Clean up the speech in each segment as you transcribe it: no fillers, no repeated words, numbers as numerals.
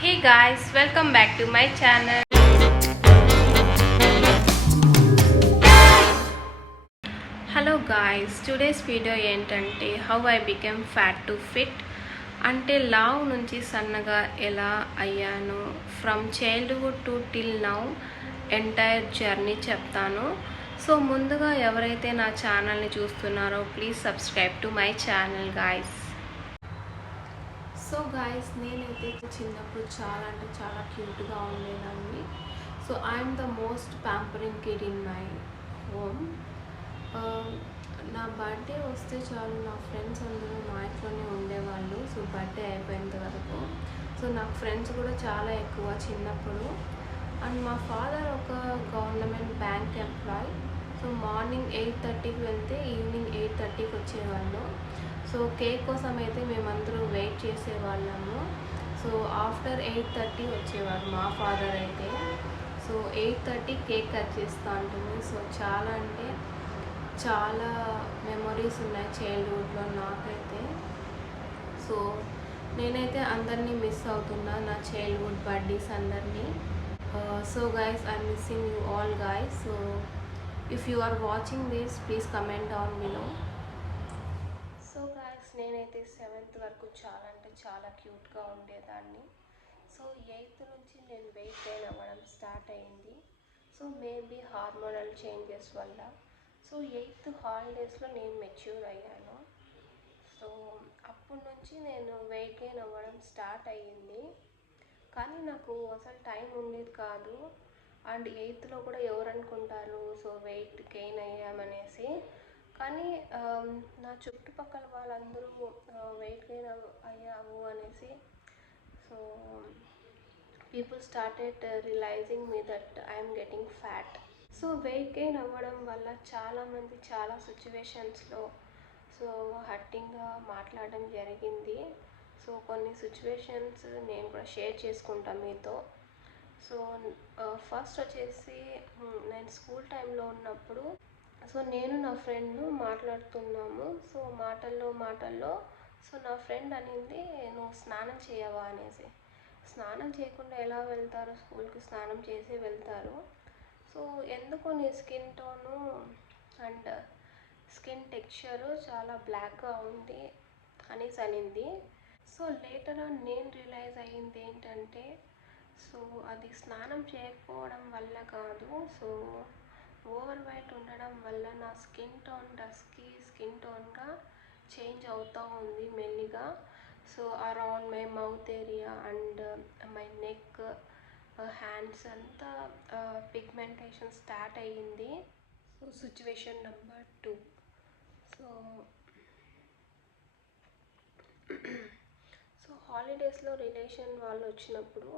Hey guys, welcome back to my channel. Hello guys, today's video ఏంటంటే how I became fat to fit అంటే లావ్ నుంచి సన్నగా ఎలా అయ్యాను from childhood to till now entire journey చెప్తాను. సో ముందుగా ఎవరైతే నా ఛానల్ని చూస్తున్నారో please subscribe to my channel guys. So guys, నేనైతే చిన్నప్పుడు చాలా క్యూట్గా ఉండేదాన్ని. So I'm the most pampering kid in my home. నా బర్త్డే వస్తే చాలు నా ఫ్రెండ్స్ అందరూ మా ఇంట్లోనే ఉండేవాళ్ళు. సో బర్త్డే అయిపోయేంత వరకు. సో నాకు ఫ్రెండ్స్ కూడా చాలా ఎక్కువ చిన్నప్పుడు. అండ్ మా ఫాదర్ ఒక government bank employee. So morning 8:30కి వెళ్తే ఈవినింగ్ 8:30కి వచ్చేవాళ్ళు. సో కేక్ కోసం అయితే మేమందరూ వెయిట్ చేసేవాళ్ళము. సో ఆఫ్టర్ 8:30 వచ్చేవారు మా ఫాదర్ అయితే. సో 8:30 కేక్ కట్ చేస్తూ ఉంటుంది. సో చాలా అంటే చాలా మెమొరీస్ ఉన్నాయి చైల్డ్హుడ్లో నాకైతే. సో నేనైతే అందరినీ మిస్ అవుతున్నా, నా చైల్డ్హుడ్ బర్త్డేస్ అందరినీ. So guys, I'm missing you all guys. So if you are watching this please comment down below. So guys, నేనైతే 7th వరకు చాలా అంటే చాలా క్యూట్గా ఉండేదాన్ని. సో 8th నుంచి నేను వెయిట్ గెయిన్ అవ్వడం స్టార్ట్ అయింది. సో మేబీ హార్మోనల్ చేంజెస్ వల్ల. సో 8th హాలిడేస్లో నేను మెచ్యూర్ అయ్యాను. సో అప్పటి నుంచి నేను వెయిట్ గెయిన్ అవ్వడం స్టార్ట్ అయ్యింది. కానీ నాకు అసలు టైం ఉండేది కాదు. అండ్ 8thలో కూడా ఎవరు అనుకుంటారు సో వెయిట్ గెయిన్ అయ్యామనేసి. కానీ నా చుట్టుపక్కల వాళ్ళందరూ వెయిట్ గెయిన్ అయ్యాము అనేసి. So people started realizing me that I'm getting fat. So weight gain అవ్వడం వల్ల చాలామంది చాలా సిచ్యువేషన్స్లో సో హర్టింగ్గా మాట్లాడడం జరిగింది. సో కొన్ని సిచ్యువేషన్స్ నేను కూడా షేర్ చేసుకుంటాను మీతో. సో ఫస్ట్ వచ్చేసి నేను స్కూల్ టైంలో ఉన్నప్పుడు సో నేను నా ఫ్రెండ్ మాట్లాడుతున్నాము. సో మాటల్లో సో నా ఫ్రెండ్ అనింది, నువ్వు స్నానం చేయవా అనేసి. స్నానం చేయకుండా ఎలా వెళ్తారు స్కూల్కి? స్నానం చేసి వెళ్తారు. సో ఎందుకు నీ skin tone and skin texture చాలా బ్లాక్గా ఉంది అనేసి అనింది. సో లేటర్ ఆన్ నేను రియలైజ్ అయ్యింది ఏంటంటే సో అది స్నానం చేయకపోవడం వల్ల కాదు. సో ఓవర్ వెయిట్ ఉండడం వల్ల నా స్కిన్ టోన్ డస్కీ స్కిన్ టోన్గా చేంజ్ అవుతూ ఉంది మెల్లిగా. So around my mouth area and my neck, hands అంతా పిగ్మెంటేషన్ స్టార్ట్ అయ్యింది. So situation number 2. సో హాలిడేస్లో రిలేషన్ వాళ్ళు వచ్చినప్పుడు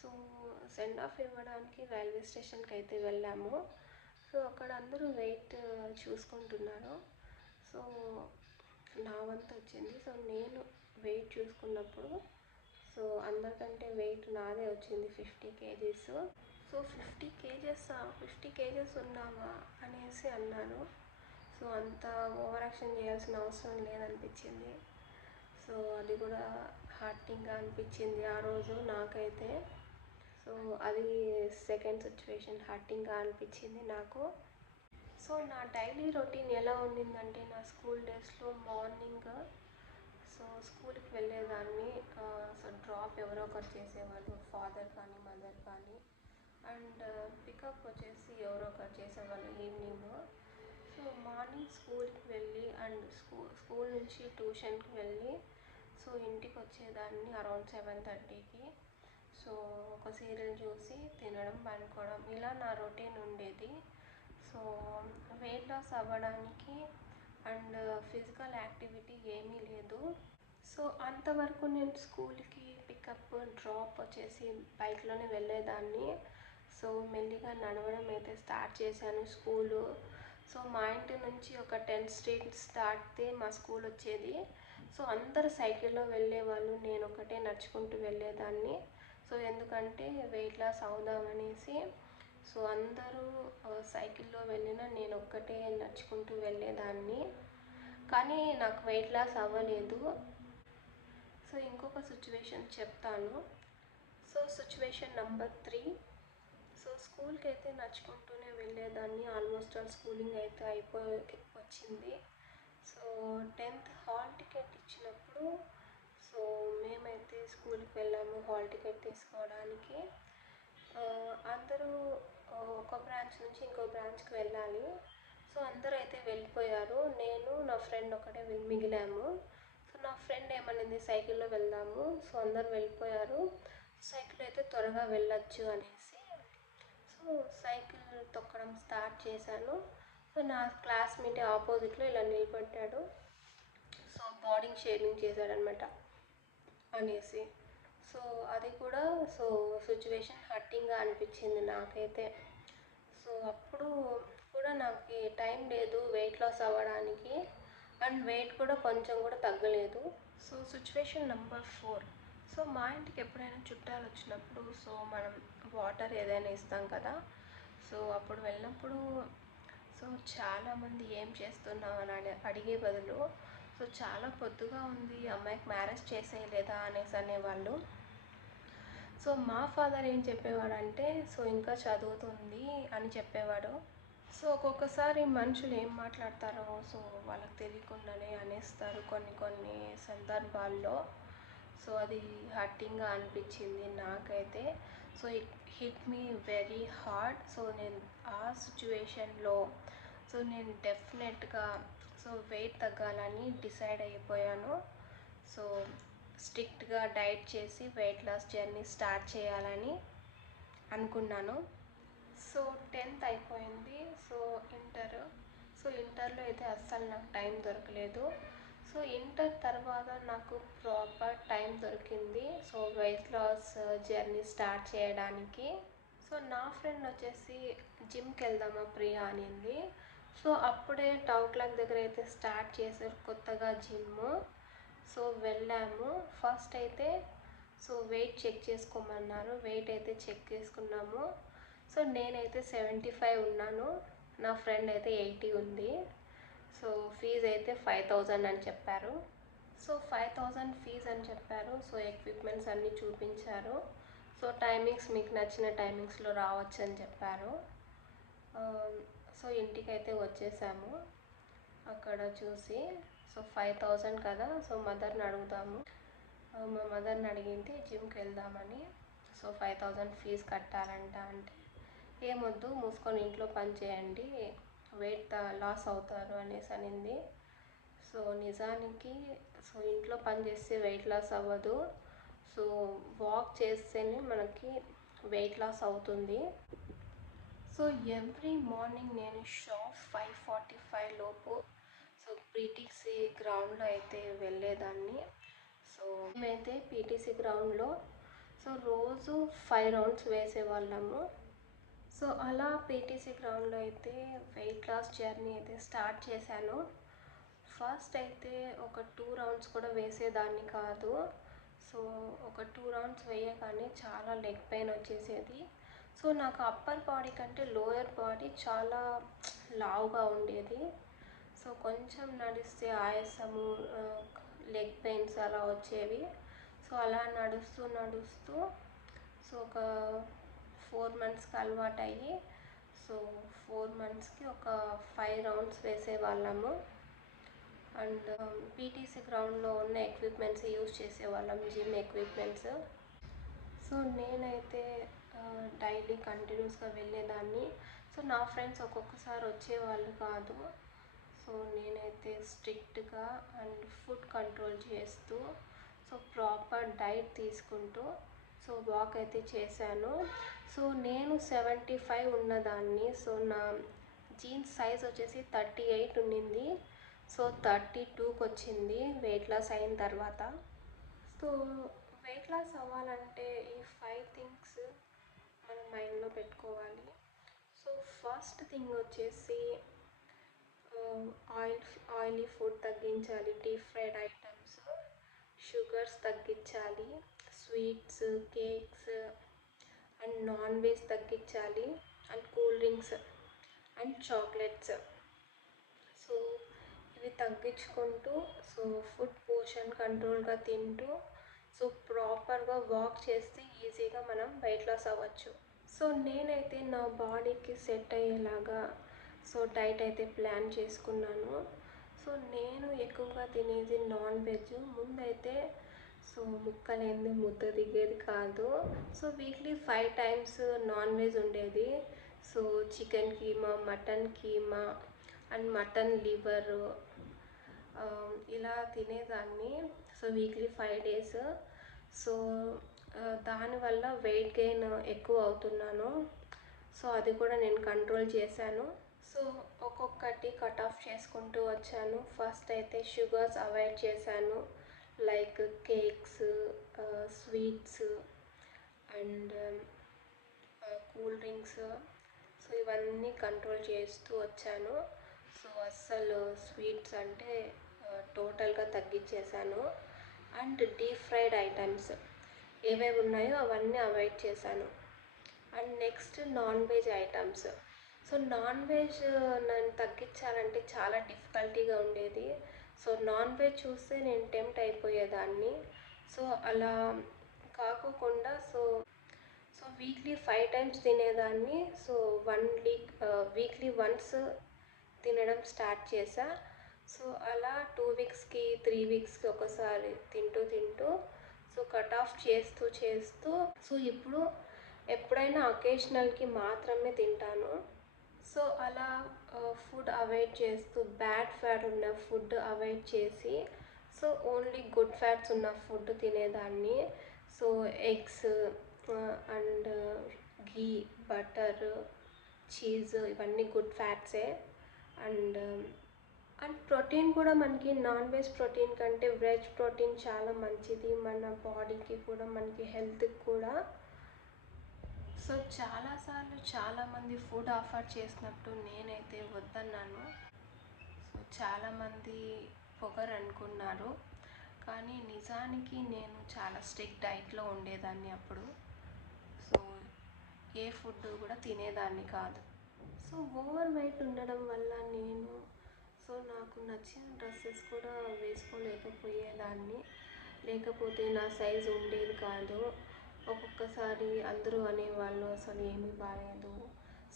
సో సెండ్ ఆఫ్ ఇవ్వడానికి రైల్వే స్టేషన్కి అయితే వెళ్ళాము. సో అక్కడ అందరూ వెయిట్ చూసుకుంటున్నారు. సో నా వంతు వచ్చింది. సో నేను వెయిట్ చూసుకున్నప్పుడు సో అందరికంటే వెయిట్ నాదే వచ్చింది 50 kgs. సో 50 kgs ఉన్నావా అనేసి అన్నాను. సో అంత ఓవర్ యాక్షన్ చేయాల్సిన అవసరం లేదనిపించింది. సో అది కూడా హార్టింగ్గా అనిపించింది ఆ రోజు నాకైతే. సో అది సెకండ్ సిచ్యువేషన్ హార్టింగ్గా అనిపించింది నాకు. సో నా డైలీ రొటీన్ ఎలా ఉండిందంటే నా స్కూల్ డేస్లో మార్నింగ్ సో స్కూల్కి వెళ్ళేదాన్ని. సో డ్రాప్ ఎవరో ఒకరు చేసేవాళ్ళు, ఫాదర్ కానీ మదర్ కానీ. అండ్ పికప్ వచ్చేసి ఎవరో ఒకరు చేసేవాళ్ళు ఈవినింగ్. సో మార్నింగ్ స్కూల్కి వెళ్ళి అండ్ స్కూల్ నుంచి ట్యూషన్కి వెళ్ళి సో ఇంటికి వచ్చేదాన్ని అరౌండ్ 7:30కి. సో ఒక సీరియల్ చూసి తినడం పడుకోవడం ఇలా నా రొటీన్ ఉండేది. సో వెయిట్ లాస్ అవ్వడానికి అండ్ ఫిజికల్ యాక్టివిటీ ఏమీ లేదు. సో అంతవరకు నేను స్కూల్కి పికప్ డ్రాప్ వచ్చేసి బైక్లోనే వెళ్ళేదాన్ని. సో మెల్లిగా నడవడం అయితే స్టార్ట్ చేశాను స్కూలు. సో మా ఇంటి నుంచి ఒక 10 streets దాటితే మా స్కూల్ వచ్చేది. సో అందరు సైకిల్లో వెళ్ళేవాళ్ళు, నేను ఒకటే నడుచుకుంటూ వెళ్ళేదాన్ని. సో ఎందుకంటే వెయిట్ లాస్ అవుదామనేసి. సో అందరూ సైకిల్లో వెళ్ళినా నేను ఒక్కటే నడుచుకుంటూ వెళ్ళేదాన్ని. కానీ నాకు వెయిట్ లాస్ అవ్వలేదు. సో ఇంకొక సిచ్యువేషన్ చెప్తాను. So situation number 3. సో స్కూల్కి అయితే నడుచుకుంటూనే వెళ్ళేదాన్ని. ఆల్మోస్ట్ ఆల్ స్కూలింగ్ అయితే అయిపోయి వచ్చింది. సో 10th హాల్ టికెట్ ఇచ్చినప్పుడు సో మేమైతే స్కూల్కి వెళ్ళాము హాల్ టికెట్ తీసుకోవడానికి. అందరూ ఒక బ్రాంచ్ నుంచి ఇంకో బ్రాంచ్కి వెళ్ళాలి. సో అందరూ అయితే వెళ్ళిపోయారు. నేను నా ఫ్రెండ్ ఒకటే మిగిలాము. సో నా ఫ్రెండ్ ఏమనింది, సైకిల్లో వెళ్దాము, సో అందరు వెళ్ళిపోయారు, సైకిల్ అయితే త్వరగా వెళ్ళొచ్చు అనేసి సో సైకిల్ తొక్కడం స్టార్ట్ చేశాను. సో నా క్లాస్మేట్ ఆపోజిట్లో ఇలా నిలబడ్డాడు. సో బాడీ షేవింగ్ చేశాడనమాట అనేసి. సో అది కూడా సో సిచ్యువేషన్ హర్టింగ్గా అనిపించింది నాకైతే. సో అప్పుడు కూడా నాకు టైం లేదు వెయిట్ లాస్ అవ్వడానికి, అండ్ వెయిట్ కూడా కొంచెం కూడా తగ్గలేదు. So situation number 4. సో మా ఇంటికి ఎప్పుడైనా చుట్టాలు వచ్చినప్పుడు సో మనం వాటర్ ఏదైనా ఇస్తాం కదా. సో అప్పుడు వెళ్ళినప్పుడు సో చాలామంది ఏం చేస్తున్నావు అని అడిగే బదులు సో చాలా పొద్దుగా ఉంది, అమ్మాయికి మ్యారేజ్ చేసేయలేదా అనేసి అనేవాళ్ళు. సో మా ఫాదర్ ఏం చెప్పేవాడంటే సో ఇంకా చదువుతుంది అని చెప్పేవాడు. సో ఒక్కొక్కసారి మనుషులు ఏం మాట్లాడతారో సో వాళ్ళకి తెలియకుండానే అనేస్తారు కొన్ని కొన్ని సందర్భాల్లో. సో అది హర్టింగ్గా అనిపించింది నాకైతే. So it hit me very hard. So నేను ఆ సిచ్యువేషన్లో సో నేను డెఫినెట్గా సో వెయిట్ తగ్గాలని డిసైడ్ అయిపోయాను. సో స్ట్రిక్ట్గా డైట్ చేసి వెయిట్ లాస్ జర్నీ స్టార్ట్ చేయాలని అనుకున్నాను. సో 10th అయిపోయింది. సో ఇంటర్లో అయితే అస్సలు నాకు టైం దొరకలేదు. సో ఇంటర్ తర్వాత నాకు ప్రాపర్ టైం దొరికింది so weight loss journey start చేయడానికి. సో నా ఫ్రెండ్ వచ్చేసి జిమ్కి వెళ్దామా ప్రియా అనింది. సో అప్పుడే టౌ క్లాక్ దగ్గర అయితే స్టార్ట్ చేశారు కొత్తగా జిమ్. సో వెళ్ళాము. ఫస్ట్ అయితే సో వెయిట్ చెక్ చేసుకోమన్నారు. వెయిట్ అయితే చెక్ చేసుకున్నాము. సో నేనైతే 75 ఉన్నాను, నా ఫ్రెండ్ అయితే 80 ఉంది. సో ఫీజు అయితే 5000 అని చెప్పారు. సో 5000 ఫీజు అని చెప్పారు. సో ఎక్విప్మెంట్స్ అన్నీ చూపించారు. సో టైమింగ్స్ మీకు నచ్చిన టైమింగ్స్లో రావచ్చు అని చెప్పారు. సో ఇంటికైతే వచ్చేసాము. అక్కడ చూసి సో 5000 కదా, సో మదర్ని అడుగుదాము. మా మదర్ని అడిగింటే జిమ్కి వెళ్దామని. సో 5000 ఫీజు కట్టాలంట అంటే ఏమొద్దు మూసుకొని ఇంట్లో పని చేయండి, వెయిట్ లాస్ అవుతారు అనేసి అనింది. సో నిజానికి సో ఇంట్లో పని చేస్తే వెయిట్ లాస్ అవ్వదు. సో వాక్ చేస్తేనే మనకి వెయిట్ లాస్ అవుతుంది. సో ఎవ్రీ మార్నింగ్ నేను షాప్ 5:45 లోపు సో పీటీసీ గ్రౌండ్లో అయితే వెళ్ళేదాన్ని. సో మేమైతే పీటీసీ గ్రౌండ్లో సో రోజు 5 రౌండ్స్ వేసేవాళ్ళము. సో అలా పీటీసీ గ్రౌండ్లో అయితే వెయిట్ లాస్ జర్నీ అయితే స్టార్ట్ చేశాను. ఫస్ట్ అయితే ఒక 2 రౌండ్స్ కూడా వేసేదాన్ని కాదు. సో ఒక 2 రౌండ్స్ వేయగానే చాలా లెగ్ పెయిన్ వచ్చేసేది. సో నాకు అప్పర్ బాడీ కంటే లోయర్ బాడీ చాలా లావుగా ఉండేది. సో కొంచెం నడిస్తే ఆయాసము, లెగ్ పెయిన్స్ అలా వచ్చేవి. సో అలా నడుస్తూ సో ఒక 4 మంత్స్కి అలవాటు అయ్యి సో 4 మంత్స్కి ఒక 5 రౌండ్స్ వేసేవాళ్ళము. అండ్ పీటీసీ గ్రౌండ్లో ఉన్న ఎక్విప్మెంట్స్ యూజ్ చేసేవాళ్ళం, జిమ్ ఎక్విప్మెంట్స్. సో నేనైతే డైలీ కంటిన్యూస్గా వెళ్ళేదాన్ని. సో నా ఫ్రెండ్స్ ఒక్కొక్కసారి వచ్చేవాళ్ళు కాదు. సో నేనైతే స్ట్రిక్ట్గా అండ్ ఫుడ్ కంట్రోల్ చేస్తూ సో ప్రాపర్ డైట్ తీసుకుంటూ సో వాక్ అయితే చేశాను. సో నేను 75 ఉన్నదాన్ని. సో నా జీన్స్ సైజ్ వచ్చేసి 38 ఉండింది. సో 32కి వచ్చింది వెయిట్ లాస్ అయిన తర్వాత. సో వెయిట్ లాస్ అవ్వాలంటే ఈ 5 థింగ్స్ మనం మైండ్లో పెట్టుకోవాలి. సో ఫస్ట్ థింగ్ వచ్చేసి ఆయిలీ ఫుడ్ తగ్గించాలి, డీప్ ఫ్రైడ్ ఐటమ్స్, షుగర్స్ తగ్గించాలి, sweets, cakes and non veg తగ్గించాలి, and cool drinks and chocolates. So ఇవి తగ్గించుకుంటూ సో ఫుడ్ పోర్షన్ కంట్రోల్గా తింటూ సో ప్రాపర్గా వాక్ చేస్తే ఈజీగా మనం వెయిట్ లాస్ అవ్వచ్చు. సో నేనైతే నా బాడీకి సెట్ అయ్యేలాగా సో డైట్ అయితే ప్లాన్ చేసుకున్నాను. సో నేను ఎక్కువగా తినేది నాన్ వెజ్. ముందైతే సో ముక్కలేంది ముద్ద దిగేది కాదు. So weekly 5 times non veg ఉండేది. సో చికెన్ కీమా, మటన్ కీమా అండ్ మటన్ లివరు ఇలా తినేదాన్ని. So weekly 5 days. సో దానివల్ల వెయిట్ గెయిన్ ఎక్కువ అవుతున్నాను. సో అది కూడా నేను కంట్రోల్ చేశాను. సో ఒక్కొక్కటి కట్ ఆఫ్ చేసుకుంటూ వచ్చాను. ఫస్ట్ అయితే షుగర్స్ అవాయిడ్ చేశాను, like cakes, sweets and cool drinks. So ఇవన్నీ కంట్రోల్ చేస్తూ వచ్చాను. సో అస్సలు స్వీట్స్ అంటే టోటల్గా తగ్గించేశాను. అండ్ డీప్ ఫ్రైడ్ ఐటమ్స్ ఏవేవి ఉన్నాయో అవన్నీ అవాయిడ్ చేశాను. And next non veg items. So non veg నన్ను తగ్గించాలంటే చాలా డిఫికల్టీగా ఉండేది. సో నాన్ వెజ్ చూస్తే నేను టెంప్ట్ అయిపోయేదాన్ని. సో అలా కాకోకుండా సో వీక్లీ 5 టైమ్స్ తినేదాన్ని. సో వీక్లీ వన్స్ తినడం స్టార్ట్ చేశా. సో అలా 2 వీక్స్కి 3 వీక్స్కి ఒకసారి తింటూ సో కట్ ఆఫ్ చేస్తూ సో ఇప్పుడు ఎప్పుడైనా అకేషనల్కి మాత్రమే తింటాను. సో అలా ఫుడ్ అవాయిడ్ చేస్తూ బ్యాడ్ ఫ్యాట్ ఉన్న ఫుడ్ అవాయిడ్ చేసి సో ఓన్లీ గుడ్ ఫ్యాట్స్ ఉన్న ఫుడ్ తినేదాన్ని. So eggs and ghee, butter, cheese ఇవన్నీ గుడ్ ఫ్యాట్సే. అండ్ ప్రోటీన్ కూడా మనకి నాన్ వెజ్ ప్రోటీన్ కంటే వెజ్ ప్రోటీన్ చాలా మంచిది మన బాడీకి కూడా, మనకి హెల్త్కి కూడా. సో చాలాసార్లు చాలామంది ఫుడ్ ఆఫర్ చేసినప్పుడు నేనైతే వద్దన్నాను. సో చాలామంది పొగరు అనుకున్నారు, కానీ నిజానికి నేను చాలా స్ట్రిక్ట్ డైట్లో ఉండేదాన్ని అప్పుడు. సో ఏ ఫుడ్ కూడా తినేదాన్ని కాదు. సో ఓవర్ వెయిట్ ఉండడం వల్ల నాకు నచ్చిన డ్రెస్సెస్ కూడా వేసుకోలేకపోయేదాన్ని, లేకపోతే నా సైజు ఉండేది కాదు. ఒక్కొక్కసారి అందరూ అనేవాళ్ళు అసలు ఏమీ బాగాలేదు,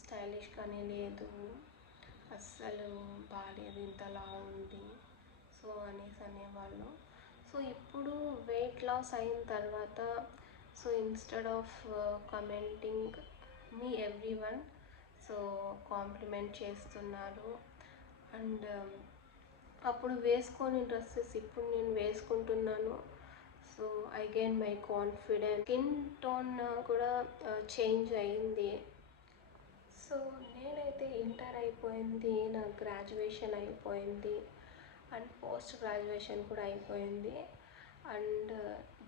స్టైలిష్గానే లేదు, అస్సలు బాగాలేదు, ఇంతలా ఉంది సో అనేవాళ్ళు. సో ఇప్పుడు వెయిట్ లాస్ అయిన తర్వాత so instead of commenting me everyone so compliment చేస్తున్నారు. అండ్ అప్పుడు వేసుకొని డ్రెస్సెస్ ఇప్పుడు నేను వేసుకుంటున్నాను. So I gain my confidence. Skin tone కూడా చేంజ్ అయింది. సో నేనైతే ఇంటర్ అయిపోయింది, నా గ్రాడ్యుయేషన్ అయిపోయింది అండ్ పోస్ట్ గ్రాడ్యుయేషన్ కూడా అయిపోయింది అండ్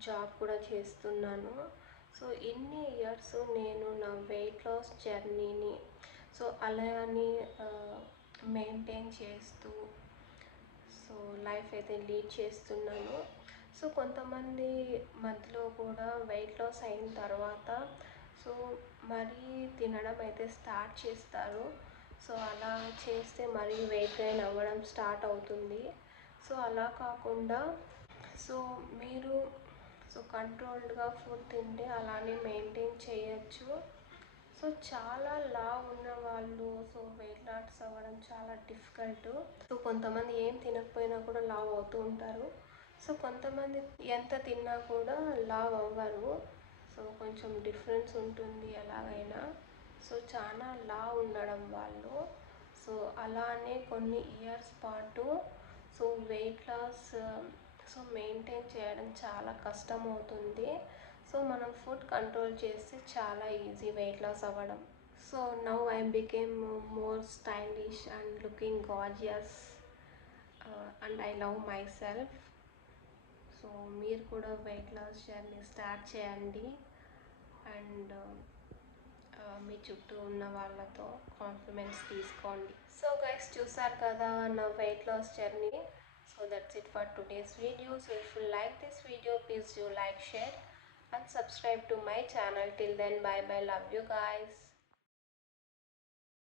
జాబ్ కూడా చేస్తున్నాను. సో ఇన్ని ఇయర్స్ నేను నా వెయిట్ లాస్ జర్నీని సో అలా అని మెయింటైన్ చేస్తూ సో లైఫ్ అయితే లీడ్ చేస్తున్నాను. సో కొంతమంది మధ్యలో కూడా వెయిట్ లాస్ అయిన తర్వాత సో మరీ తినడం అయితే స్టార్ట్ చేస్తారు. సో అలా చేస్తే మరీ వెయిట్ గెయిన్ అవ్వడం స్టార్ట్ అవుతుంది. సో అలా కాకుండా సో మీరు సో కంట్రోల్డ్గా ఫుడ్ తింటే అలానే మెయింటైన్ చేయొచ్చు. సో చాలా లావు ఉన్న వాళ్ళు సో వెయిట్ లాస్ అవ్వడం చాలా డిఫికల్ట్. సో కొంతమంది ఏం తినకపోయినా కూడా లావు అవుతూ ఉంటారు. సో కొంతమంది ఎంత తిన్నా కూడా లావు అవ్వరు. సో కొంచెం డిఫరెన్స్ ఉంటుంది ఎలాగైనా. సో చాలా లావు ఉండడం వాళ్ళు సో అలానే కొన్ని ఇయర్స్ పాటు so weight loss so maintain చేయడం చాలా కష్టం అవుతుంది. సో మనం ఫుడ్ కంట్రోల్ చేస్తే చాలా ఈజీ వెయిట్ లాస్ అవ్వడం. So now I became more stylish and looking gorgeous and I love my self. So మీరు కూడా వెయిట్ లాస్ జర్నీ స్టార్ట్ చేయండి అండ్ మీ చుట్టూ ఉన్న వాళ్ళతో కాంప్లిమెంట్స్ తీసుకోండి. సో గైస్ చూసారు కదా నా weight loss journey. So that's it for today's video. So if you like this video, please do like, share and subscribe to my channel. Till then, bye bye, love you guys.